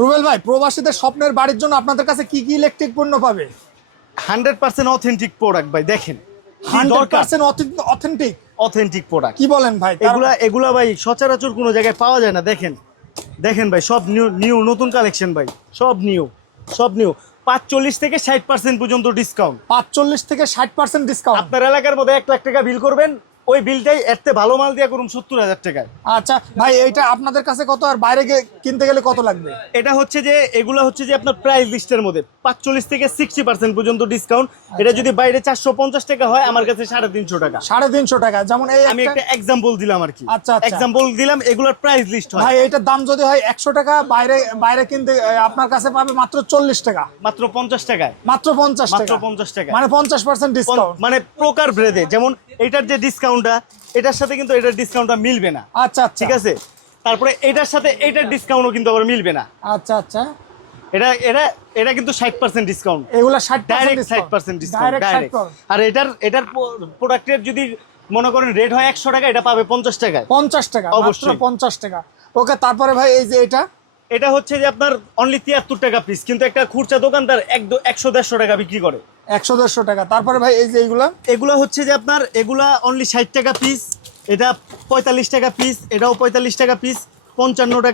রুবেল ভাই, প্রবাসীদের স্বপ্নের বাড়ির জন্য আপনাদের কাছে কি কি ইলেকট্রিক পণ্য পাবে? 100% অথেন্টিক প্রোডাক্ট ভাই, দেখেন 100% অথেন্টিক। Authentic product. কি বলেন ভাই? এগুলা ভাই সচরাচর কোনো জায়গায় পাওয়া যায় না। দেখেন দেখেন ভাই, সব নিউ নতুন কালেকশন ভাই, সব নিউ 45 থেকে 60% পর্যন্ত ডিসকাউন্ট। 45 থেকে 60% ডিসকাউন্ট। আপনার এলাকার মধ্যে 1 লাখ টাকা বিল করবেন, ওই বিলটাই এতে ভালো মাল দিয়ে করুন 70,000 টাকায়। আচ্ছা ভাই, এইটা আপনাদের কাছে কত, আর বাইরে কিনতে গেলে কত লাগবে? এটা হচ্ছে যে এগুলো হচ্ছে যে আপনার প্রাইস লিস্টের মধ্যে 45 থেকে 60% পর্যন্ত ডিসকাউন্ট। এটা যদি বাইরে 450 টাকা হয়, আমার কাছে 350 টাকা। 350 টাকা। যেমন এই আমি একটা এক্সাম্পল দিলাম আর কি। আচ্ছা। এক্সাম্পল দিলাম, এগুলোর প্রাইস লিস্ট হয় ভাই এইটার দাম যদি হয় 100 টাকা, বাইরে বাইরে কিনতে আপনার কাছে পাবে মাত্র 40 টাকা। মাত্র 50 টাকায়। মাত্র 50 টাকা। মাত্র 50 টাকা। মানে 50% ডিসকাউন্ট। মানে প্রকার ভেদে, যেমন এটার যে ডিসকাউন্টটা, এটার সাথে কিন্তু এটার ডিসকাউন্টটা মিলবে না। আচ্ছা, ঠিক আছে। তারপরে এটার সাথে এটার ডিসকাউন্টও কিন্তু আবার মিলবে না। আচ্ছা। এটা এটা এটা কিন্তু 60% ডিসকাউন্ট। এগুলা 60% ডাইরেক্ট ডিসকাউন্ট। 60% discount direct. আর এটার প্রোডাক্টের যদি মনে করেন রেট হয় 100 টাকা, এটা পাবে 50 টাকায়। 50 টাকা, মাত্র অবশ্যই 50 টাকা। ওকে, তারপরে ভাই এই যে এটা হচ্ছে যে আপনার অনলি 73 টাকা পিস, কিন্তু একটা খুচরা দোকানদার 100-150 টাকা বিক্রি করে। 100-150 টাকা। তারপরে ভাই এই যে এগুলা হচ্ছে যে আপনার এগুলা অনলি 60 টাকা পিস, এটা 45 টাকা পিস, এটাও 45 টাকা পিস, 55 টাকা।